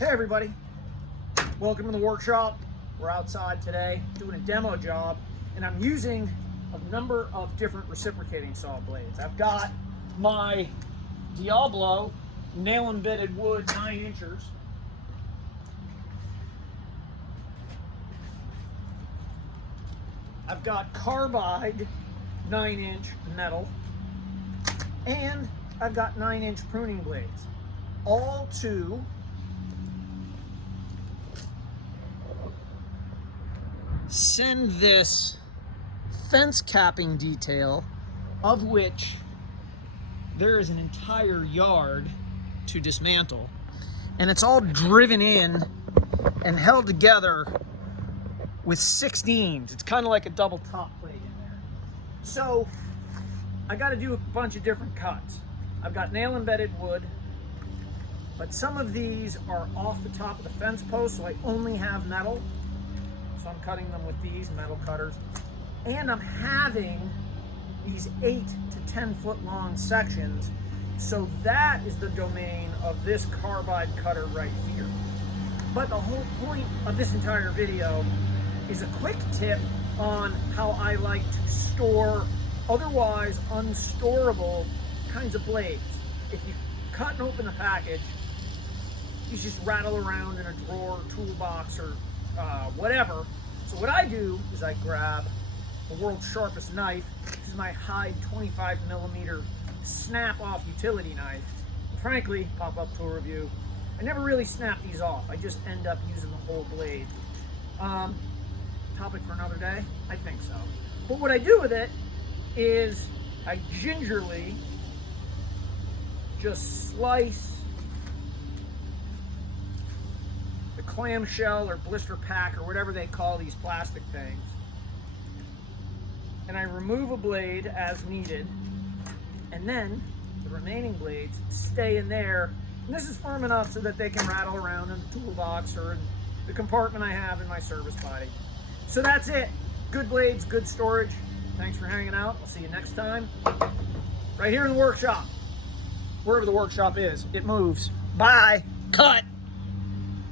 Hey everybody, welcome to the workshop. We're outside today doing a demo job and I'm using a number of different reciprocating saw blades. I've got my Diablo nail embedded wood 9 inchers. I've got carbide 9-inch metal, and I've got 9-inch pruning blades, all to send this fence capping detail, of which there is an entire yard to dismantle, and it's all driven in and held together with 16s. It's kind of like a double top plate in there. So I got to do a bunch of different cuts. I've got nail embedded wood, but some of these are off the top of the fence post, so I only have metal. So I'm cutting them with these metal cutters. And I'm having these 8 to 10 foot long sections. So that is the domain of this carbide cutter right here. But the whole point of this entire video is a quick tip on how I like to store otherwise unstorable kinds of blades. If you cut and open the package, you just rattle around in a drawer, toolbox, or whatever. So what I do is I grab the world's sharpest knife. This is my Hyde 25mm snap-off utility knife. And frankly, pop-up tool review, I never really snap these off. I just end up using the whole blade. Topic for another day? I think so. But what I do with it is I gingerly just slice the clamshell or blister pack or whatever they call these plastic things, and I remove a blade as needed, and then the remaining blades stay in there, and this is firm enough so that they can rattle around in the toolbox or in the compartment I have in my service body. So that's it. Good blades, good storage. Thanks for hanging out. I'll see you next time right here in the workshop. Wherever the workshop is, it moves. Bye. Cut.